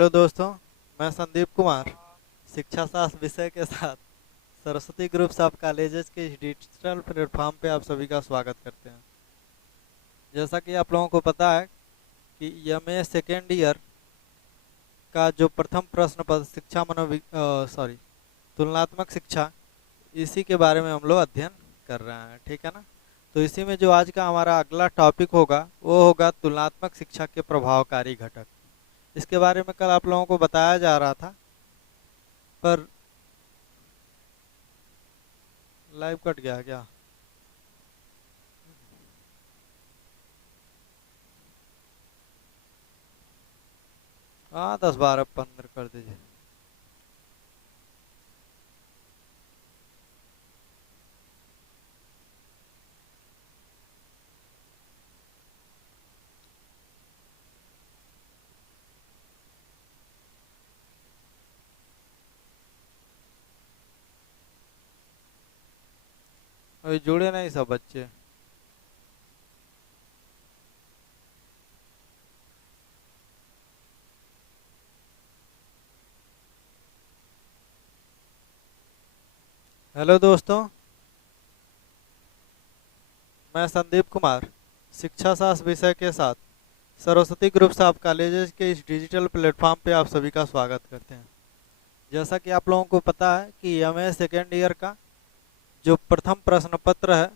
Hello दोस्तों, मैं संदीप कुमार शिक्षा शास्त्र विषय के साथ सरस्वती ग्रुप्स ऑफ कॉलेजेस के इस डिजिटल प्लेटफॉर्म पे आप सभी का स्वागत करते हैं। जैसा कि आप लोगों को पता है कि एमए सेकेंड ईयर का जो प्रथम प्रश्न पत्र शिक्षा तुलनात्मक शिक्षा, इसी के बारे में हम लोग अध्ययन कर रहे हैं। ठीक है ना। तो इसी में जो आज का हमारा अगला टॉपिक होगा वो होगा तुलनात्मक शिक्षा के प्रभावकारी घटक। इसके बारे में कल आप लोगों को बताया जा रहा था, पर लाइव कट गया क्या? हाँ, 10 12 15 कर दीजिए। अभी जुड़े नहीं सब बच्चे। हेलो दोस्तों, मैं संदीप कुमार शिक्षा शास्त्र विषय के साथ सरस्वती ग्रुप्स ऑफ कॉलेजेस के इस डिजिटल प्लेटफॉर्म पे आप सभी का स्वागत करते हैं। जैसा कि आप लोगों को पता है कि एमए सेकेंड ईयर का जो प्रथम प्रश्न पत्र है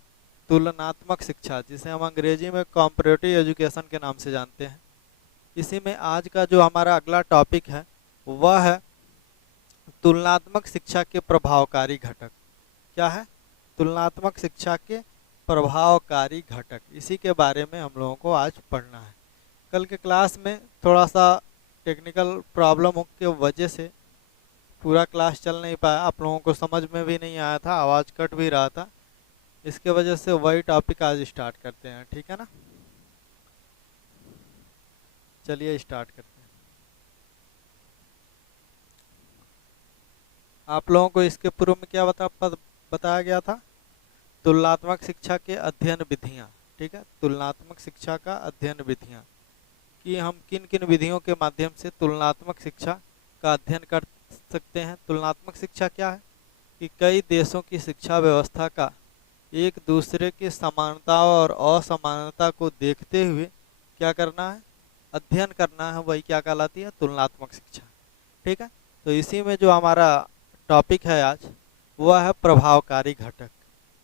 तुलनात्मक शिक्षा, जिसे हम अंग्रेजी में कॉम्परेटिव एजुकेशन के नाम से जानते हैं, इसी में आज का जो हमारा अगला टॉपिक है वह है तुलनात्मक शिक्षा के प्रभावकारी घटक। क्या है? तुलनात्मक शिक्षा के प्रभावकारी घटक। इसी के बारे में हम लोगों को आज पढ़ना है। कल के क्लास में थोड़ा सा टेक्निकल प्रॉब्लम की वजह से पूरा क्लास चल नहीं पाया, आप लोगों को समझ में भी नहीं आया था, आवाज़ कट भी रहा था। इसके वजह से वही टॉपिक आज स्टार्ट करते हैं। ठीक है ना। चलिए स्टार्ट करते हैं। आप लोगों को इसके पूर्व में क्या बताया गया था? तुलनात्मक शिक्षा के अध्ययन विधियाँ। ठीक है, तुलनात्मक शिक्षा का अध्ययन विधियाँ कि हम किन किन विधियों के माध्यम से तुलनात्मक शिक्षा का अध्ययन कर सकते हैं। तुलनात्मक शिक्षा क्या है कि कई देशों की शिक्षा व्यवस्था का एक दूसरे की समानता और असमानता को देखते हुए क्या करना है? अध्ययन करना है। वही क्या कहलाती है? तुलनात्मक शिक्षा। ठीक है। तो इसी में जो हमारा टॉपिक है आज वह है प्रभावकारी घटक,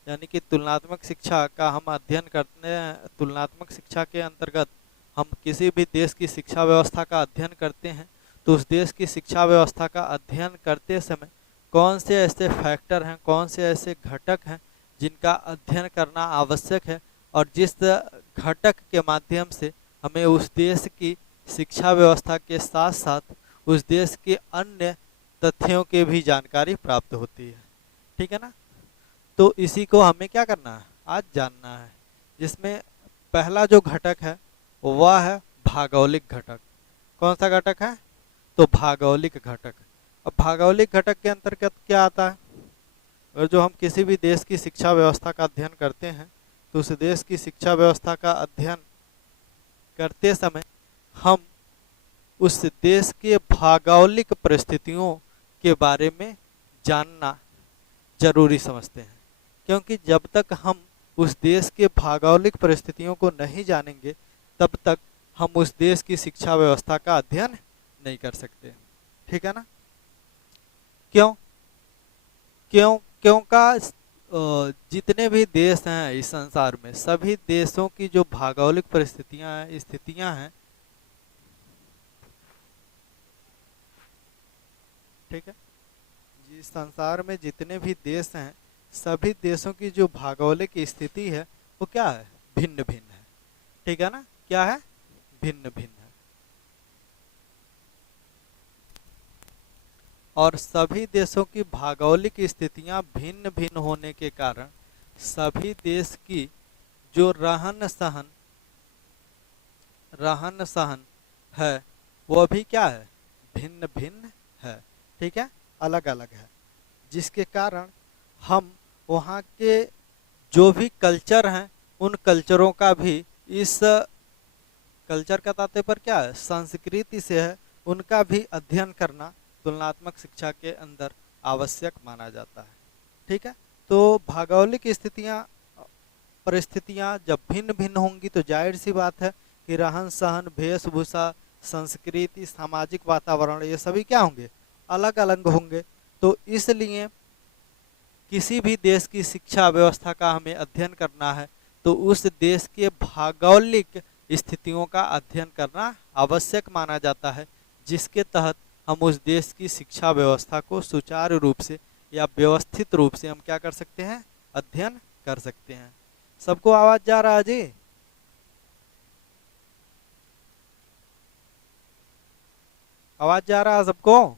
यानी कि तुलनात्मक शिक्षा का हम अध्ययन करते हैं। तुलनात्मक शिक्षा के अंतर्गत हम किसी भी देश की शिक्षा व्यवस्था का अध्ययन करते हैं, तो उस देश की शिक्षा व्यवस्था का अध्ययन करते समय कौन से ऐसे फैक्टर हैं, कौन से ऐसे घटक हैं जिनका अध्ययन करना आवश्यक है, और जिस घटक के माध्यम से हमें उस देश की शिक्षा व्यवस्था के साथ साथ उस देश के अन्य तथ्यों की भी जानकारी प्राप्त होती है। ठीक है ना। तो इसी को हमें क्या करना है? आज जानना है। जिसमें पहला जो घटक है वह है भौगोलिक घटक। कौन सा घटक है? तो भौगोलिक घटक। अब भौगोलिक घटक के अंतर्गत क्या आता है? और जो हम किसी भी देश की शिक्षा व्यवस्था का अध्ययन करते हैं, तो उस देश की शिक्षा व्यवस्था का अध्ययन करते समय हम उस देश के भौगोलिक परिस्थितियों के बारे में जानना जरूरी समझते हैं, क्योंकि जब तक हम उस देश के भौगोलिक परिस्थितियों को नहीं जानेंगे तब तक हम उस देश की शिक्षा व्यवस्था का अध्ययन नहीं कर सकते। ठीक है ना। क्यों क्यों क्यों का जितने भी देश हैं इस संसार में, सभी देशों की जो भौगोलिक परिस्थितियां हैं, स्थितियां हैं, ठीक है, जिस संसार में जितने भी देश हैं सभी देशों की जो भौगोलिक स्थिति है वो क्या है? भिन्न भिन्न है। ठीक है ना। क्या है? भिन्न भिन्न है। और सभी देशों की भौगोलिक स्थितियां भिन्न भिन्न होने के कारण सभी देश की जो रहन सहन है वह भी क्या है? भिन्न भिन्न है। ठीक है, अलग अलग है, जिसके कारण हम वहाँ के जो भी कल्चर हैं उन कल्चरों का भी, इस कल्चर का तात्पर्य क्या है? संस्कृति से है, उनका भी अध्ययन करना तुलनात्मक शिक्षा के अंदर आवश्यक माना जाता है। ठीक है, तो भौगोलिक परिस्थितियां जब भिन्न भिन्न होंगी तो जाहिर सी बात है कि रहन सहन, वेशभूषा, संस्कृति, सामाजिक वातावरण, ये सभी क्या होंगे, अलग अलग होंगे। तो इसलिए किसी भी देश की शिक्षा व्यवस्था का हमें अध्ययन करना है तो उस देश के भौगोलिक स्थितियों का अध्ययन करना आवश्यक माना जाता है, जिसके तहत हम उस देश की शिक्षा व्यवस्था को सुचारू रूप से या व्यवस्थित रूप से हम क्या कर सकते हैं, अध्ययन कर सकते हैं। सबको आवाज जा रहा है जी? आवाज जा रहा है सबको?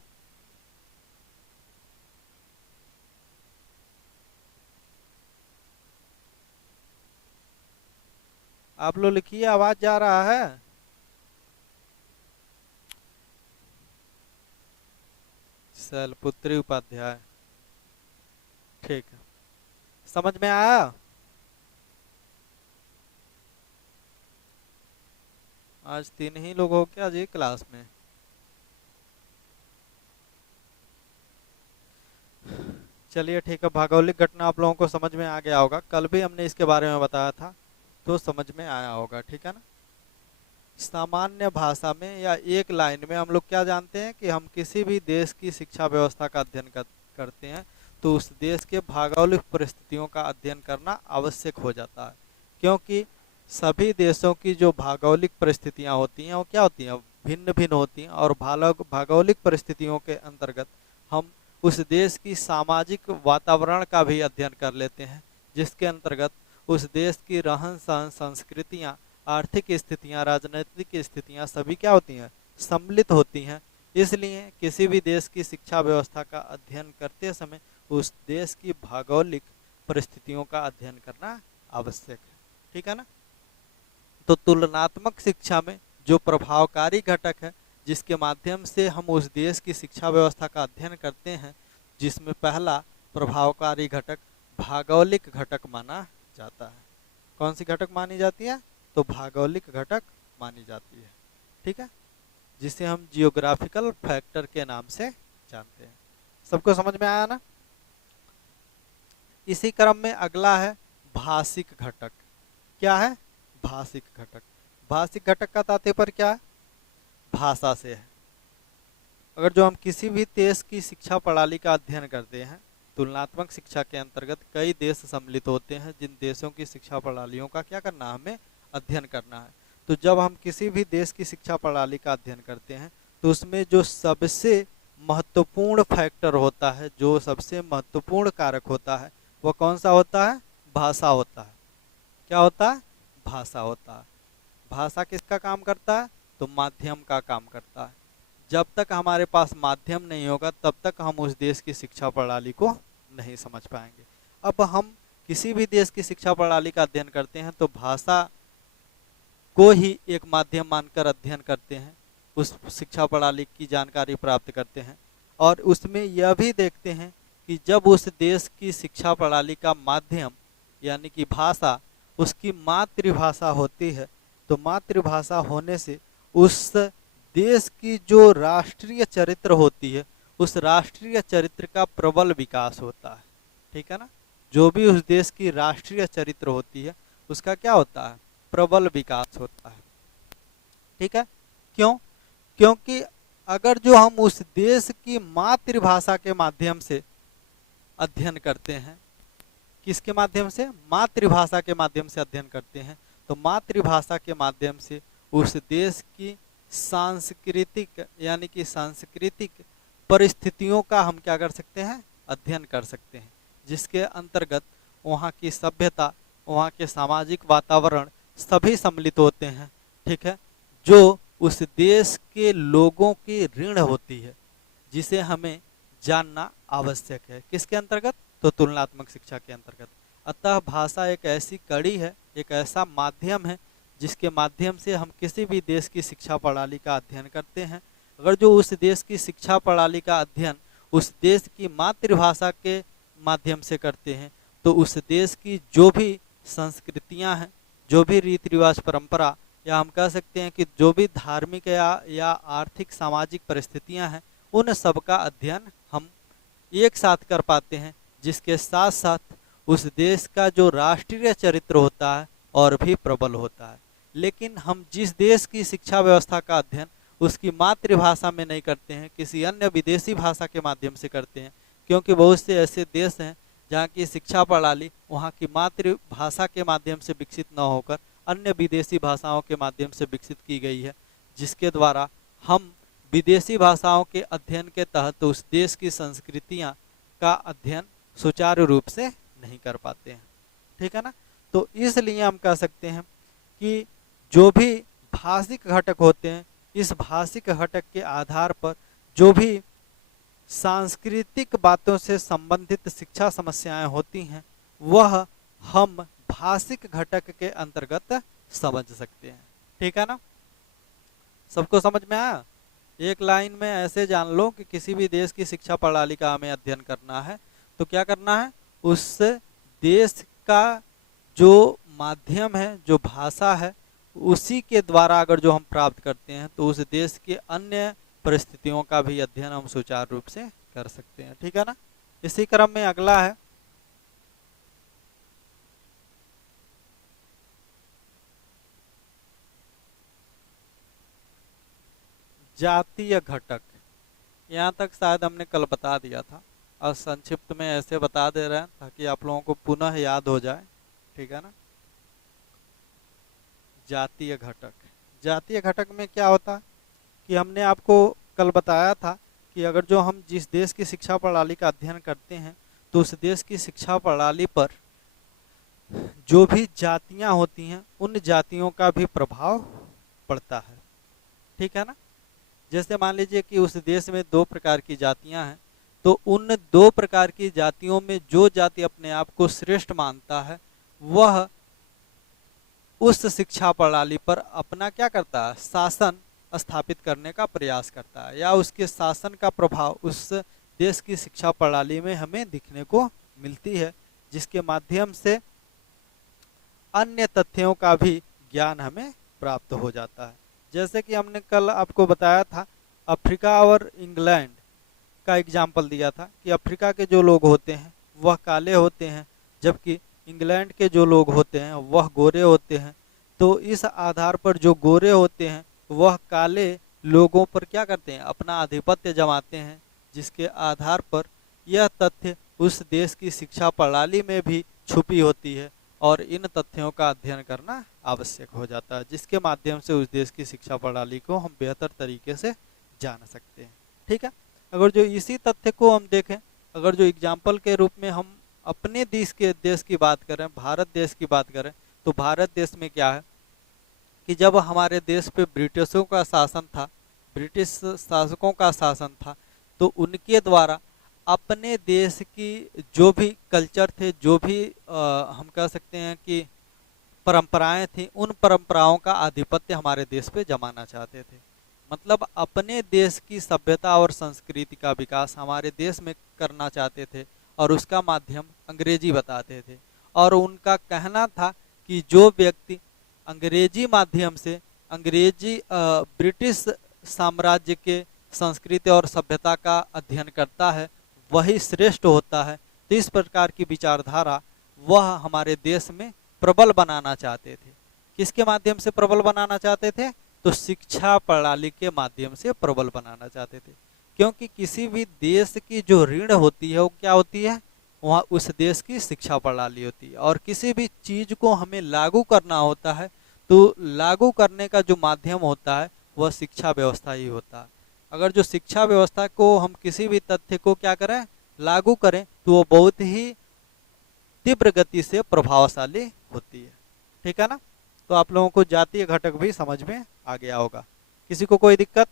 आप लोग लिखिए, आवाज जा रहा है? शैलपुत्री उपाध्याय, ठीक है, समझ में आया? आज 3 ही लोग हो क्या जी क्लास में? चलिए ठीक है, भौगोलिक घटना आप लोगों को समझ में आ गया होगा, कल भी हमने इसके बारे में बताया था तो समझ में आया होगा। ठीक है ना? सामान्य भाषा में या एक लाइन में हम लोग क्या जानते हैं कि हम किसी भी देश की शिक्षा व्यवस्था का अध्ययन करते हैं तो उस देश के भौगोलिक परिस्थितियों का अध्ययन करना आवश्यक हो जाता है, क्योंकि सभी देशों की जो भौगोलिक परिस्थितियां होती हैं वो क्या होती हैं, भिन्न भिन्न होती हैं। और भौगोलिक परिस्थितियों के अंतर्गत हम उस देश की सामाजिक वातावरण का भी अध्ययन कर लेते हैं, जिसके अंतर्गत उस देश की रहन सहन, संस्कृतियाँ, आर्थिक स्थितियाँ, राजनीतिक स्थितियाँ सभी क्या होती हैं, सम्मिलित होती हैं। इसलिए किसी भी देश की शिक्षा व्यवस्था का अध्ययन करते समय उस देश की भौगोलिक परिस्थितियों का अध्ययन करना आवश्यक है। ठीक है ना? तो तुलनात्मक शिक्षा में जो प्रभावकारी घटक है जिसके माध्यम से हम उस देश की शिक्षा व्यवस्था का अध्ययन करते हैं, जिसमें पहला प्रभावकारी घटक भौगोलिक घटक माना जाता है। कौन सी घटक मानी जाती है? तो भौगोलिक घटक मानी जाती है। ठीक है, जिसे हम जियोग्राफिकल फैक्टर के नाम से जानते हैं। सबको समझ में आया ना? इसी क्रम में अगला है भाषिक घटक। क्या है? भाषिक घटक। भाषिक घटक का तात्पर्य क्या है? भाषा से है। अगर जो हम किसी भी देश की शिक्षा प्रणाली का अध्ययन करते हैं, तुलनात्मक शिक्षा के अंतर्गत कई देश सम्मिलित होते हैं जिन देशों की शिक्षा प्रणालियों का क्या करना है, हमें अध्ययन करना है। तो जब हम किसी भी देश की शिक्षा प्रणाली का अध्ययन करते हैं तो उसमें जो सबसे महत्वपूर्ण फैक्टर होता है, जो सबसे महत्वपूर्ण कारक होता है, वह कौन सा होता है? भाषा होता है। क्या होता है? भाषा होता है। भाषा किसका काम करता है? तो माध्यम का काम करता है। जब तक हमारे पास माध्यम नहीं होगा तब तक हम उस देश की शिक्षा प्रणाली को नहीं समझ पाएंगे। अब हम किसी भी देश की शिक्षा प्रणाली का अध्ययन करते हैं तो भाषा को ही एक माध्यम मानकर अध्ययन करते हैं, उस शिक्षा प्रणाली की जानकारी प्राप्त करते हैं। और उसमें यह भी देखते हैं कि जब उस देश की शिक्षा प्रणाली का माध्यम यानी कि भाषा उसकी मातृभाषा होती है तो मातृभाषा होने से उस देश की जो राष्ट्रीय चरित्र होती है उस राष्ट्रीय चरित्र का प्रबल विकास होता है। ठीक है ना? जो भी उस देश की राष्ट्रीय चरित्र होती है उसका क्या होता है? प्रबल विकास होता है। ठीक है? क्यों? क्योंकि अगर जो हम उस देश की मातृभाषा के माध्यम से अध्ययन करते हैं, किसके माध्यम से? मातृभाषा के माध्यम से अध्ययन करते हैं, तो मातृभाषा के माध्यम से उस देश की सांस्कृतिक यानी कि सांस्कृतिक परिस्थितियों का हम क्या कर सकते हैं? अध्ययन कर सकते हैं, जिसके अंतर्गत वहाँ की सभ्यता, वहाँ के सामाजिक वातावरण सभी सम्मिलित होते हैं। ठीक है? जो उस देश के लोगों की ऋण होती है, जिसे हमें जानना आवश्यक है। किसके अंतर्गत? तो तुलनात्मक शिक्षा के अंतर्गत। अतः भाषा एक ऐसी कड़ी है, एक ऐसा माध्यम है जिसके माध्यम से हम किसी भी देश की शिक्षा प्रणाली का अध्ययन करते हैं। अगर जो उस देश की शिक्षा प्रणाली का अध्ययन उस देश की मातृभाषा के माध्यम से करते हैं तो उस देश की जो भी संस्कृतियां हैं, जो भी रीति रिवाज, परंपरा या हम कह सकते हैं कि जो भी धार्मिक या आर्थिक सामाजिक परिस्थितियां हैं, उन सब का अध्ययन हम एक साथ कर पाते हैं, जिसके साथ साथ उस देश का जो राष्ट्रीय चरित्र होता है और भी प्रबल होता है। लेकिन हम जिस देश की शिक्षा व्यवस्था का अध्ययन उसकी मातृभाषा में नहीं करते हैं, किसी अन्य विदेशी भाषा के माध्यम से करते हैं, क्योंकि बहुत से ऐसे देश हैं जहाँ की शिक्षा प्रणाली वहाँ की मातृभाषा के माध्यम से विकसित न होकर अन्य विदेशी भाषाओं के माध्यम से विकसित की गई है, जिसके द्वारा हम विदेशी भाषाओं के अध्ययन के तहत उस देश की संस्कृतियाँ का अध्ययन सुचारू रूप से नहीं कर पाते हैं। ठीक है ना। तो इसलिए हम कह सकते हैं कि जो भी भाषिक घटक होते हैं, इस भाषिक घटक के आधार पर जो भी सांस्कृतिक बातों से संबंधित शिक्षा समस्याएं होती हैं, वह हम भाषिक घटक के अंतर्गत समझ सकते हैं। ठीक है ना। सबको समझ में आया। एक लाइन में ऐसे जान लो कि किसी भी देश की शिक्षा प्रणाली का हमें अध्ययन करना है तो क्या करना है, उस देश का जो माध्यम है, जो भाषा है, उसी के द्वारा अगर जो हम प्राप्त करते हैं तो उस देश के अन्य परिस्थितियों का भी अध्ययन हम सुचारू रूप से कर सकते हैं। ठीक है ना। इसी क्रम में अगला है जातीय घटक। यहाँ तक शायद हमने कल बता दिया था, और संक्षिप्त में ऐसे बता दे रहे हैं ताकि आप लोगों को पुनः याद हो जाए। ठीक है ना। जातीय घटक, जातीय घटक में क्या होता है कि हमने आपको कल बताया था कि अगर जो हम जिस देश की शिक्षा प्रणाली का अध्ययन करते हैं तो उस देश की शिक्षा प्रणाली पर जो भी जातियां होती हैं उन जातियों का भी प्रभाव पड़ता है। ठीक है ना। जैसे मान लीजिए कि उस देश में दो प्रकार की जातियां हैं, तो उन दो प्रकार की जातियों में जो जाति अपने आप को श्रेष्ठ मानता है वह उस शिक्षा प्रणाली पर अपना क्या करता है, शासन स्थापित करने का प्रयास करता है, या उसके शासन का प्रभाव उस देश की शिक्षा प्रणाली में हमें दिखने को मिलती है, जिसके माध्यम से अन्य तथ्यों का भी ज्ञान हमें प्राप्त हो जाता है। जैसे कि हमने कल आपको बताया था, अफ्रीका और इंग्लैंड का एग्जाम्पल दिया था कि अफ्रीका के जो लोग होते हैं वह काले होते हैं, जबकि इंग्लैंड के जो लोग होते हैं वह गोरे होते हैं। तो इस आधार पर जो गोरे होते हैं वह काले लोगों पर क्या करते हैं, अपना आधिपत्य जमाते हैं, जिसके आधार पर यह तथ्य उस देश की शिक्षा प्रणाली में भी छुपी होती है, और इन तथ्यों का अध्ययन करना आवश्यक हो जाता है, जिसके माध्यम से उस देश की शिक्षा प्रणाली को हम बेहतर तरीके से जान सकते हैं। ठीक है। अगर जो इसी तथ्य को हम देखें, अगर जो एग्जाम्पल के रूप में हम अपने देश की बात करें, भारत देश की बात करें, तो भारत देश में क्या है कि जब हमारे देश पे ब्रिटिशों का शासन था, ब्रिटिश शासकों का शासन था, तो उनके द्वारा अपने देश की जो भी कल्चर थे, जो भी हम कह सकते हैं कि परंपराएं थी, उन परंपराओं का आधिपत्य हमारे देश पे जमाना चाहते थे। मतलब अपने देश की सभ्यता और संस्कृति का विकास हमारे देश में करना चाहते थे, और उसका माध्यम अंग्रेजी बताते थे। और उनका कहना था कि जो व्यक्ति अंग्रेजी माध्यम से ब्रिटिश साम्राज्य के संस्कृति और सभ्यता का अध्ययन करता है वही श्रेष्ठ होता है। तो इस प्रकार की विचारधारा वह हमारे देश में प्रबल बनाना चाहते थे। किसके माध्यम से प्रबल बनाना चाहते थे, तो शिक्षा प्रणाली के माध्यम से प्रबल बनाना चाहते थे। क्योंकि किसी भी देश की जो ऋण होती है वो क्या होती है, वहाँ उस देश की शिक्षा प्रणाली होती है। और किसी भी चीज को हमें लागू करना होता है तो लागू करने का जो माध्यम होता है वह शिक्षा व्यवस्था ही होता है। अगर जो शिक्षा व्यवस्था को हम किसी भी तथ्य को क्या करें, लागू करें, तो वो बहुत ही तीव्र गति से प्रभावशाली होती है। ठीक है ना। तो आप लोगों को जातीय घटक भी समझ में आ गया होगा। किसी को कोई दिक्कत?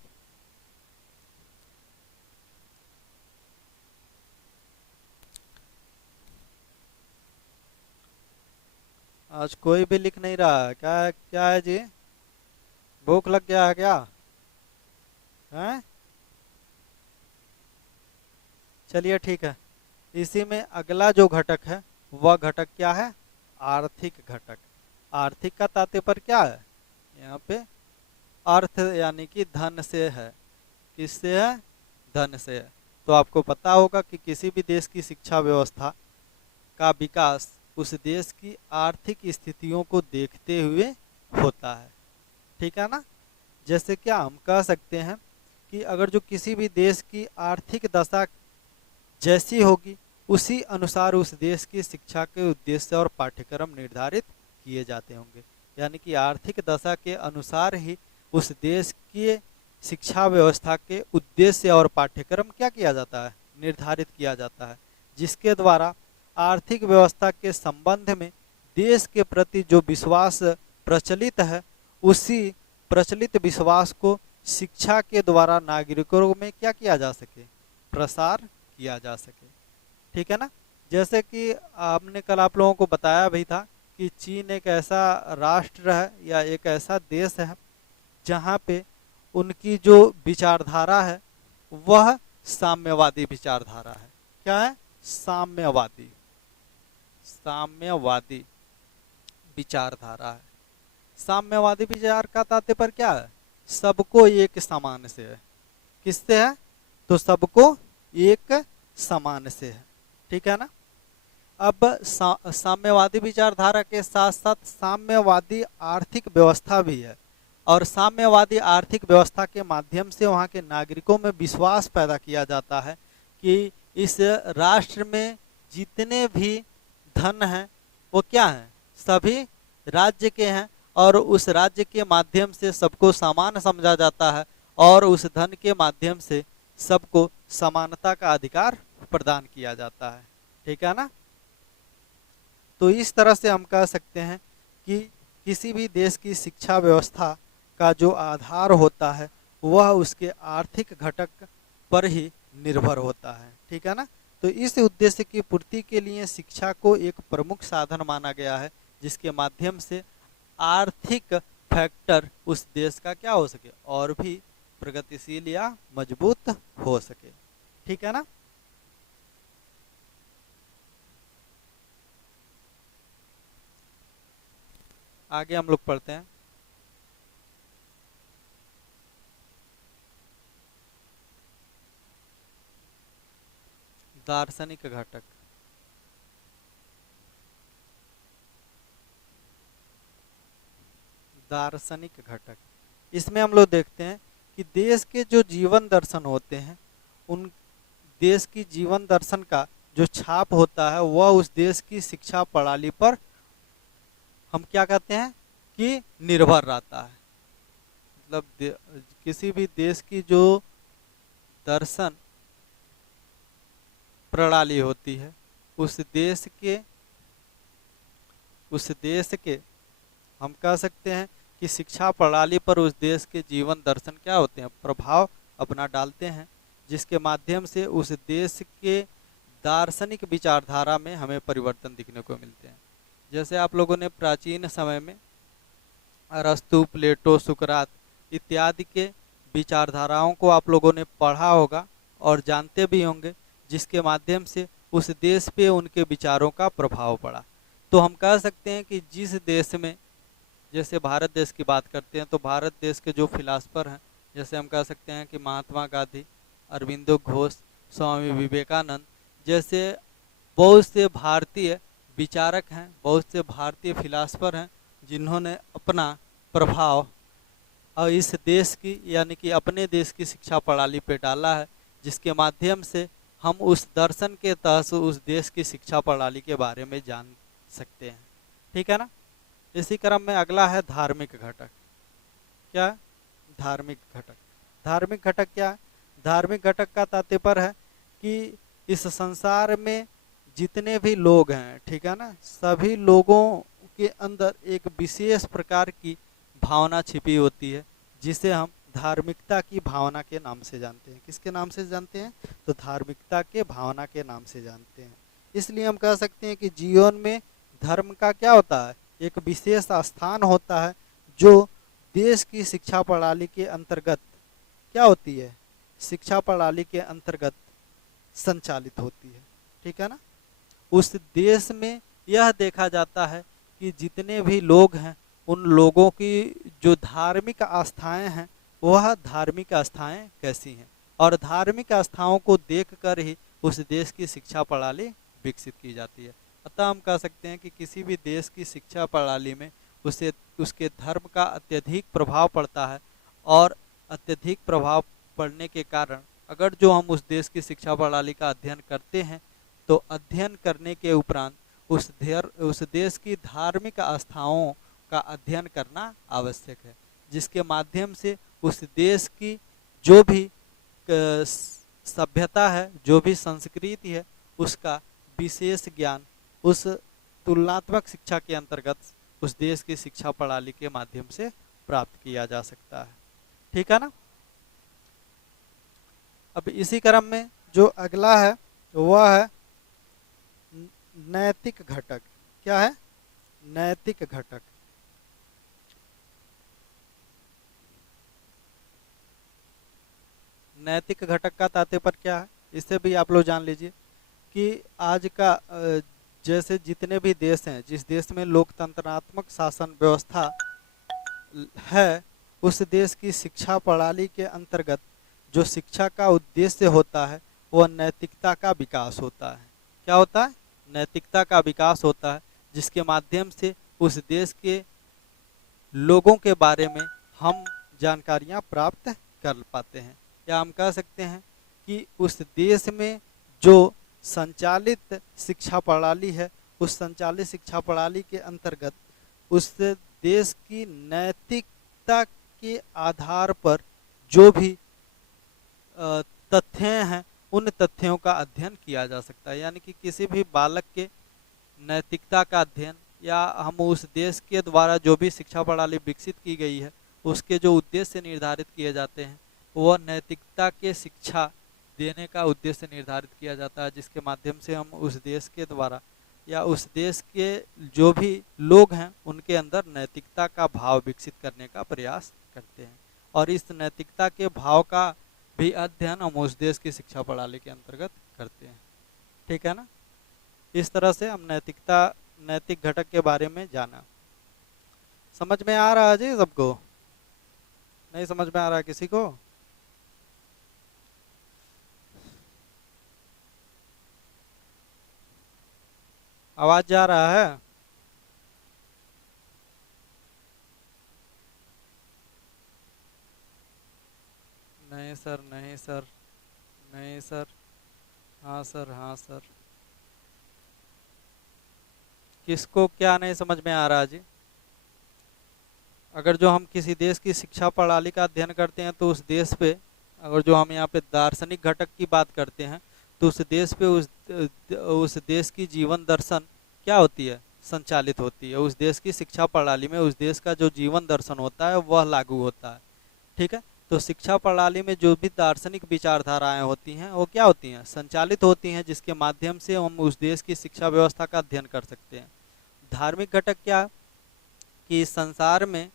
आज कोई भी लिख नहीं रहा है, क्या है जी? भूख लग गया है क्या? हैं? चलिए ठीक है। इसी में अगला जो घटक है वह घटक क्या है, आर्थिक घटक। आर्थिक का तात्पर्य क्या है, यहाँ पे अर्थ यानी कि धन से है। किससे है? धन से है। तो आपको पता होगा कि किसी भी देश की शिक्षा व्यवस्था का विकास उस देश की आर्थिक स्थितियों को देखते हुए होता है, ठीक है ना। जैसे क्या हम कह सकते हैं कि अगर जो किसी भी देश की आर्थिक दशा जैसी होगी उसी अनुसार उस देश की शिक्षा के उद्देश्य और पाठ्यक्रम निर्धारित किए जाते होंगे। यानी कि आर्थिक दशा के अनुसार ही उस देश की शिक्षा व्यवस्था के उद्देश्य और पाठ्यक्रम क्या किया जाता है? निर्धारित किया जाता है, जिसके द्वारा आर्थिक व्यवस्था के संबंध में देश के प्रति जो विश्वास प्रचलित है उसी प्रचलित विश्वास को शिक्षा के द्वारा नागरिकों में क्या किया जा सके? प्रसार किया जा सके, ठीक है ना। जैसे कि आपने कल आप लोगों को बताया भी था कि चीन एक ऐसा राष्ट्र है या एक ऐसा देश है जहाँ पे उनकी जो विचारधारा है वह साम्यवादी विचारधारा है। क्या है? साम्यवादी, साम्यवादी विचारधारा है। साम्यवादी विचार का तात्पर्य क्या है? सबको एक समान से है। किससे है? तो सबको एक समान से है, ठीक है ना। अब साम्यवादी विचारधारा के साथ साथ साम्यवादी आर्थिक व्यवस्था भी है, और साम्यवादी आर्थिक व्यवस्था के माध्यम से वहाँ के नागरिकों में विश्वास पैदा किया जाता है कि इस राष्ट्र में जितने भी धन हैं वो क्या हैं? सभी राज्य के हैं, और उस राज्य के माध्यम से सबको समान समझा जाता है, और उस धन के माध्यम से सबको समानता का अधिकार प्रदान किया जाता है, ठीक है ना। तो इस तरह से हम कह सकते हैं कि किसी भी देश की शिक्षा व्यवस्था का जो आधार होता है वह उसके आर्थिक घटक पर ही निर्भर होता है, ठीक है ना। तो इस उद्देश्य की पूर्ति के लिए शिक्षा को एक प्रमुख साधन माना गया है, जिसके माध्यम से आर्थिक फैक्टर उस देश का क्या हो सके? और भी प्रगतिशील या मजबूत हो सके, ठीक है ना। आगे हम लोग पढ़ते हैं। दार्शनिक घटक। दार्शनिक घटक, इसमें हम लोग देखते हैं कि देश के जो जीवन दर्शन होते हैं उन देश की जीवन दर्शन का जो छाप होता है वह उस देश की शिक्षा प्रणाली पर हम क्या कहते हैं कि निर्भर रहता है। मतलब किसी भी देश की जो दर्शन प्रणाली होती है उस देश के हम कह सकते हैं कि शिक्षा प्रणाली पर उस देश के जीवन दर्शन क्या होते हैं? प्रभाव अपना डालते हैं, जिसके माध्यम से उस देश के दार्शनिक विचारधारा में हमें परिवर्तन दिखने को मिलते हैं। जैसे आप लोगों ने प्राचीन समय में अरस्तु, प्लेटो, सुकरात इत्यादि के विचारधाराओं को आप लोगों ने पढ़ा होगा और जानते भी होंगे, जिसके माध्यम से उस देश पे उनके विचारों का प्रभाव पड़ा। तो हम कह सकते हैं कि जिस देश में, जैसे भारत देश की बात करते हैं तो भारत देश के जो फिलासफर हैं, जैसे हम कह सकते हैं कि महात्मा गांधी, अरविंदो घोष, स्वामी विवेकानंद जैसे बहुत से भारतीय विचारक हैं, बहुत से भारतीय फिलासफर हैं जिन्होंने अपना प्रभाव और इस देश की यानी कि अपने देश की शिक्षा प्रणाली पे डाला है, जिसके माध्यम से हम उस दर्शन के तहत उस देश की शिक्षा प्रणाली के बारे में जान सकते हैं, ठीक है ना। इसी क्रम में अगला है धार्मिक घटक। क्या? धार्मिक घटक। धार्मिक घटक क्या है? धार्मिक घटक का तात्पर्य है कि इस संसार में जितने भी लोग हैं, ठीक है ना, सभी लोगों के अंदर एक विशेष प्रकार की भावना छिपी होती है, जिसे हम धार्मिकता की भावना के नाम से जानते हैं। किसके नाम से जानते हैं? तो धार्मिकता के भावना के नाम से जानते हैं। इसलिए हम कह सकते हैं कि जीवन में धर्म का क्या होता है? एक विशेष स्थान होता है, जो देश की शिक्षा प्रणाली के अंतर्गत क्या होती है? शिक्षा प्रणाली के अंतर्गत संचालित होती है, ठीक है ना। उस देश में यह देखा जाता है कि जितने भी लोग हैं उन लोगों की जो धार्मिक आस्थाएं हैं वह धार्मिक आस्थाएं कैसी हैं, और धार्मिक आस्थाओं को देखकर ही उस देश की शिक्षा प्रणाली विकसित की जाती है। अतः हम कह सकते हैं कि किसी भी देश की शिक्षा प्रणाली में उसे उसके धर्म का अत्यधिक प्रभाव पड़ता है, और अत्यधिक प्रभाव पड़ने के कारण अगर जो हम उस देश की शिक्षा प्रणाली का अध्ययन करते हैं तो अध्ययन करने के उपरांत उस देश की धार्मिक आस्थाओं का अध्ययन करना आवश्यक है, जिसके माध्यम से उस देश की जो भी सभ्यता है, जो भी संस्कृति है, उसका विशेष ज्ञान उस तुलनात्मक शिक्षा के अंतर्गत उस देश की शिक्षा प्रणाली के माध्यम से प्राप्त किया जा सकता है। ठीक है ना। अब इसी क्रम में जो अगला है वह है नैतिक घटक। क्या है? नैतिक घटक। नैतिक घटक का तात्पर्य क्या है, इससे भी आप लोग जान लीजिए कि आज का जैसे जितने भी देश हैं, जिस देश में लोकतंत्रात्मक शासन व्यवस्था है, उस देश की शिक्षा प्रणाली के अंतर्गत जो शिक्षा का उद्देश्य होता है वह नैतिकता का विकास होता है। क्या होता है? नैतिकता का विकास होता है, जिसके माध्यम से उस देश के लोगों के बारे में हम जानकारियां प्राप्त कर पाते हैं। या हम कह सकते हैं कि उस देश में जो संचालित शिक्षा प्रणाली है, उस संचालित शिक्षा प्रणाली के अंतर्गत उस देश की नैतिकता के आधार पर जो भी तथ्य हैं, उन तथ्यों का अध्ययन किया जा सकता है। यानी कि किसी भी बालक के नैतिकता का अध्ययन, या हम उस देश के द्वारा जो भी शिक्षा प्रणाली विकसित की गई है उसके जो उद्देश्य निर्धारित किए जाते हैं, वह नैतिकता के शिक्षा देने का उद्देश्य निर्धारित किया जाता है, जिसके माध्यम से हम उस देश के द्वारा या उस देश के जो भी लोग हैं उनके अंदर नैतिकता का भाव विकसित करने का प्रयास करते हैं। और इस नैतिकता के भाव का भी अध्ययन हम उस देश की शिक्षा प्रणाली के अंतर्गत करते हैं। ठीक है ना। इस तरह से हम नैतिक घटक के बारे में जाना। समझ में आ रहा है जी सबको? नहीं समझ में आ रहा है किसी को? आवाज जा रहा है? नहीं सर, नहीं सर, नहीं सर, हाँ सर, हाँ सर। किसको क्या नहीं समझ में आ रहा जी? अगर जो हम किसी देश की शिक्षा प्रणाली का अध्ययन करते हैं तो उस देश पे, अगर जो हम यहाँ पे दार्शनिक घटक की बात करते हैं तो उस देश पे उस देश की जीवन दर्शन क्या होती है? संचालित होती है। उस देश की शिक्षा प्रणाली में उस देश का जो जीवन दर्शन होता है वह लागू होता है। ठीक है। तो शिक्षा प्रणाली में जो भी दार्शनिक विचारधाराएं होती हैं वो क्या होती हैं? संचालित होती हैं, जिसके माध्यम से हम उस देश की शिक्षा व्यवस्था का अध्ययन कर सकते हैं। धार्मिक घटक क्या? कि संसार में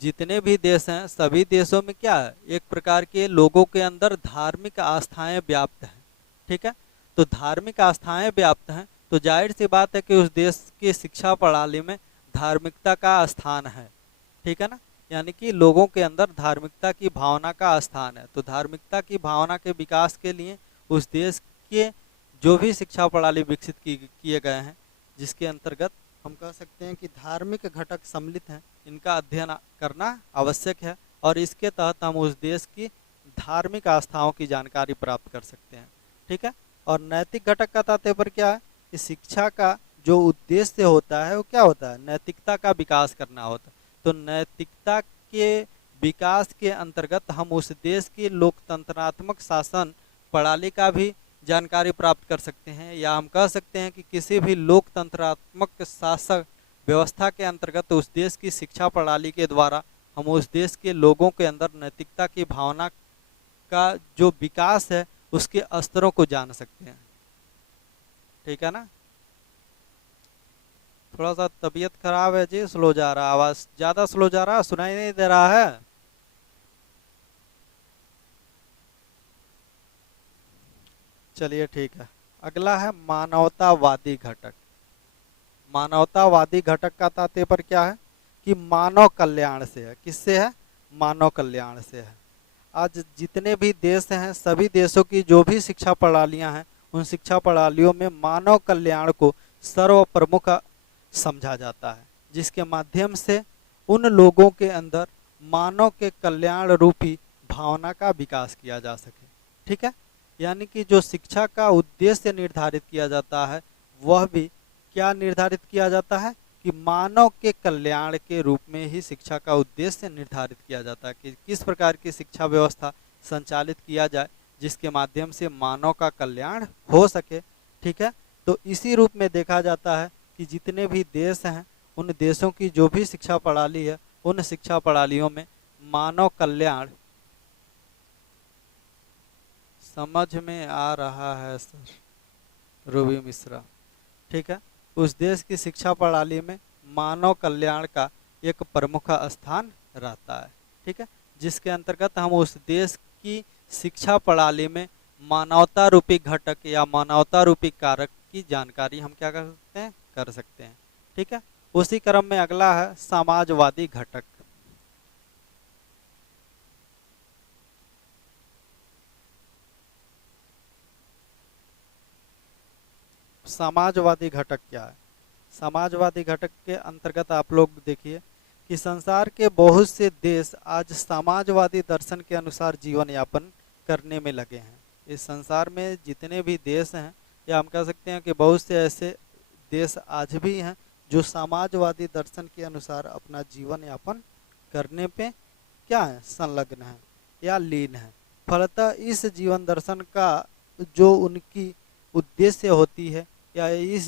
जितने भी देश हैं सभी देशों में क्या है? एक प्रकार के लोगों के अंदर धार्मिक आस्थाएं व्याप्त हैं। ठीक है। तो धार्मिक आस्थाएं व्याप्त हैं तो जाहिर सी बात है कि उस देश की शिक्षा प्रणाली में धार्मिकता का स्थान है। ठीक है ना। यानी कि लोगों के अंदर धार्मिकता की भावना का स्थान है। तो धार्मिकता की भावना के विकास के लिए उस देश के जो भी शिक्षा प्रणाली विकसित किए गए हैं, जिसके अंतर्गत हम कह सकते हैं कि धार्मिक घटक सम्मिलित हैं, इनका अध्ययन करना आवश्यक है, और इसके तहत हम उस देश की धार्मिक आस्थाओं की जानकारी प्राप्त कर सकते हैं। ठीक है। और नैतिक घटक का तात्पर्य क्या है? कि शिक्षा का जो उद्देश्य होता है वो क्या होता है? नैतिकता का विकास करना होता है। तो नैतिकता के विकास के अंतर्गत हम उस देश की लोकतंत्रात्मक शासन प्रणाली का भी जानकारी प्राप्त कर सकते हैं, या हम कह सकते हैं कि किसी भी लोकतंत्रात्मक शासक व्यवस्था के अंतर्गत उस देश की शिक्षा प्रणाली के द्वारा हम उस देश के लोगों के अंदर नैतिकता की भावना का जो विकास है उसके स्तरों को जान सकते हैं। ठीक है ना। थोड़ा सा तबीयत खराब है जी, स्लो जा रहा, आवाज ज्यादा स्लो जा रहा, सुनाई नहीं दे रहा है? चलिए ठीक है। अगला है मानवतावादी घटक। मानवतावादी घटक का तात्पर्य क्या है कि मानव कल्याण से है। किससे है? मानव कल्याण से है। आज जितने भी देश हैं, सभी देशों की जो भी शिक्षा प्रणालियां हैं, उन शिक्षा प्रणालियों में मानव कल्याण को सर्वप्रमुख समझा जाता है, जिसके माध्यम से उन लोगों के अंदर मानव के कल्याण रूपी भावना का विकास किया जा सके। ठीक है, यानी कि जो शिक्षा का उद्देश्य निर्धारित किया जाता है, वह भी क्या निर्धारित किया जाता है कि मानव के कल्याण के रूप में ही शिक्षा का उद्देश्य निर्धारित किया जाता है कि किस प्रकार की शिक्षा व्यवस्था संचालित किया जाए जिसके माध्यम से मानव का कल्याण हो सके। ठीक है, तो इसी रूप में देखा जाता है कि जितने भी देश हैं, उन देशों की जो भी शिक्षा प्रणाली है, उन शिक्षा प्रणालियों में मानव कल्याण समझ में आ रहा है सर रूबी मिश्रा। ठीक है, उस देश की शिक्षा प्रणाली में मानव कल्याण का एक प्रमुख स्थान रहता है। ठीक है, जिसके अंतर्गत हम उस देश की शिक्षा प्रणाली में मानवता रूपी घटक या मानवता रूपी कारक की जानकारी हम क्या कर सकते हैं, कर सकते हैं। ठीक है, उसी क्रम में अगला है समाजवादी घटक। समाजवादी घटक क्या है? समाजवादी घटक के अंतर्गत आप लोग देखिए कि संसार के बहुत से देश आज समाजवादी दर्शन के अनुसार जीवन यापन करने में लगे हैं। इस संसार में जितने भी देश हैं, या हम कह सकते हैं कि बहुत से ऐसे देश आज भी हैं जो समाजवादी दर्शन के अनुसार अपना जीवन यापन करने पे क्या है, संलग्न है या लीन है। फलतः इस जीवन दर्शन का जो उनकी उद्देश्य होती है, या इस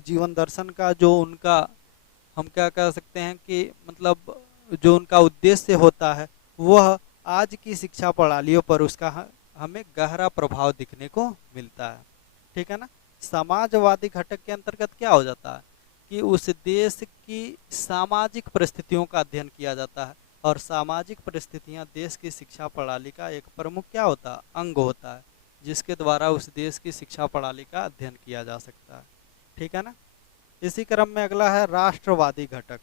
जीवन दर्शन का जो उनका हम क्या कह सकते हैं कि मतलब जो उनका उद्देश्य होता है, वह आज की शिक्षा प्रणालियों पर उसका हमें गहरा प्रभाव दिखने को मिलता है। ठीक है ना। समाजवादी घटक के अंतर्गत क्या हो जाता है कि उस देश की सामाजिक परिस्थितियों का अध्ययन किया जाता है, और सामाजिक परिस्थितियां देश की शिक्षा प्रणाली का एक प्रमुख क्या होता है, अंग होता है, जिसके द्वारा उस देश की शिक्षा प्रणाली का अध्ययन किया जा सकता है। ठीक है ना। इसी क्रम में अगला है राष्ट्रवादी घटक।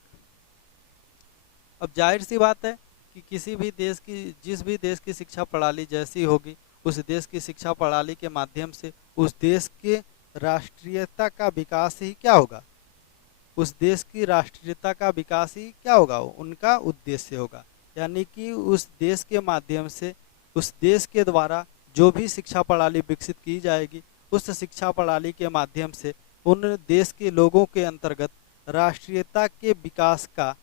अब जाहिर सी बात है कि किसी भी देश की, जिस भी देश की शिक्षा प्रणाली जैसी होगी, उस देश की शिक्षा प्रणाली के माध्यम से उस देश के राष्ट्रीयता का विकास ही क्या होगा, उस देश की राष्ट्रीयता का विकास ही क्या होगा, उनका उद्देश्य होगा। यानी कि उस देश के माध्यम से, उस देश के द्वारा जो भी शिक्षा प्रणाली विकसित की जाएगी, उस शिक्षा प्रणाली के माध्यम से उन देश के लोगों के अंतर्गत राष्ट्रीयता के विकास का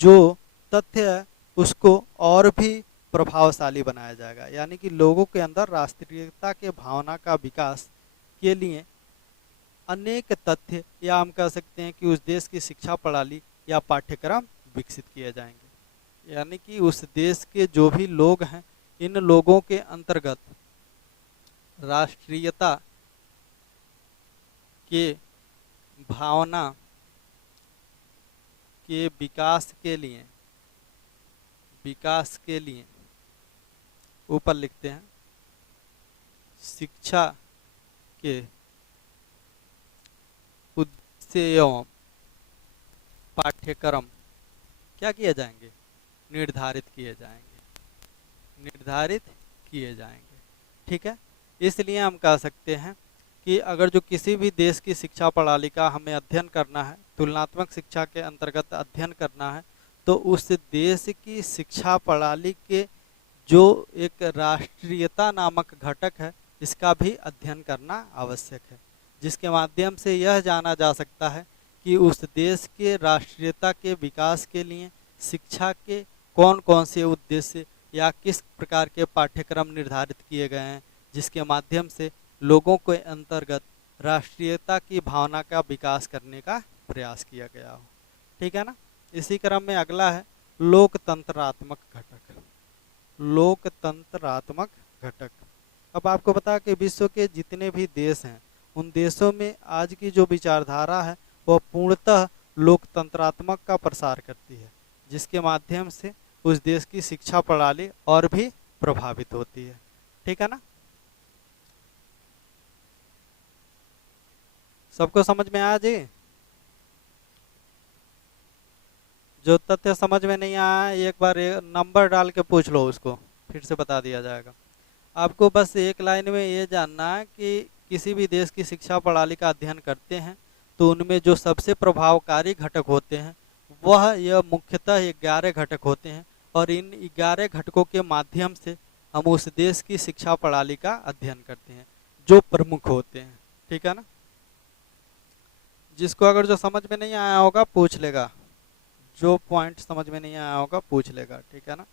जो तथ्य है, उसको और भी प्रभावशाली बनाया जाएगा। यानी कि लोगों के अंदर राष्ट्रीयता के भावना का विकास के लिए अनेक तथ्य, या हम कह सकते हैं कि उस देश की शिक्षा प्रणाली या पाठ्यक्रम विकसित किए जाएंगे। यानी कि उस देश के जो भी लोग हैं, इन लोगों के अंतर्गत राष्ट्रीयता के भावना के विकास के लिए ऊपर लिखते हैं शिक्षा के उद्देश्य एवं पाठ्यक्रम क्या किए जाएंगे, निर्धारित किए जाएंगे। ठीक है, इसलिए हम कह सकते हैं कि अगर जो किसी भी देश की शिक्षा प्रणाली का हमें अध्ययन करना है, तुलनात्मक शिक्षा के अंतर्गत अध्ययन करना है, तो उस देश की शिक्षा प्रणाली के जो एक राष्ट्रीयता नामक घटक है, इसका भी अध्ययन करना आवश्यक है, जिसके माध्यम से यह जाना जा सकता है कि उस देश के राष्ट्रीयता के विकास के लिए शिक्षा के कौन कौन से उद्देश्य या किस प्रकार के पाठ्यक्रम निर्धारित किए गए हैं, जिसके माध्यम से लोगों के अंतर्गत राष्ट्रीयता की भावना का विकास करने का प्रयास किया गया हो। ठीक है ना। इसी क्रम में अगला है लोकतंत्रात्मक घटक। लोकतंत्रात्मक घटक, अब आपको पता कि विश्व के जितने भी देश हैं, उन देशों में आज की जो विचारधारा है वह पूर्णतः लोकतंत्रात्मक का प्रसार करती है, जिसके माध्यम से उस देश की शिक्षा प्रणाली और भी प्रभावित होती है। ठीक है ना। सबको समझ में आया जी। जो तथ्य समझ में नहीं आया एक बार नंबर डाल के पूछ लो, उसको फिर से बता दिया जाएगा। आपको बस एक लाइन में ये जानना है कि किसी भी देश की शिक्षा प्रणाली का अध्ययन करते हैं तो उनमें जो सबसे प्रभावकारी घटक होते हैं वह यह मुख्यतः 11 घटक होते हैं, और इन 11 घटकों के माध्यम से हम उस देश की शिक्षा प्रणाली का अध्ययन करते हैं जो प्रमुख होते हैं। ठीक है ना? जिसको अगर जो समझ में नहीं आया होगा पूछ लेगा, जो पॉइंट समझ में नहीं आया होगा पूछ लेगा। ठीक है ना?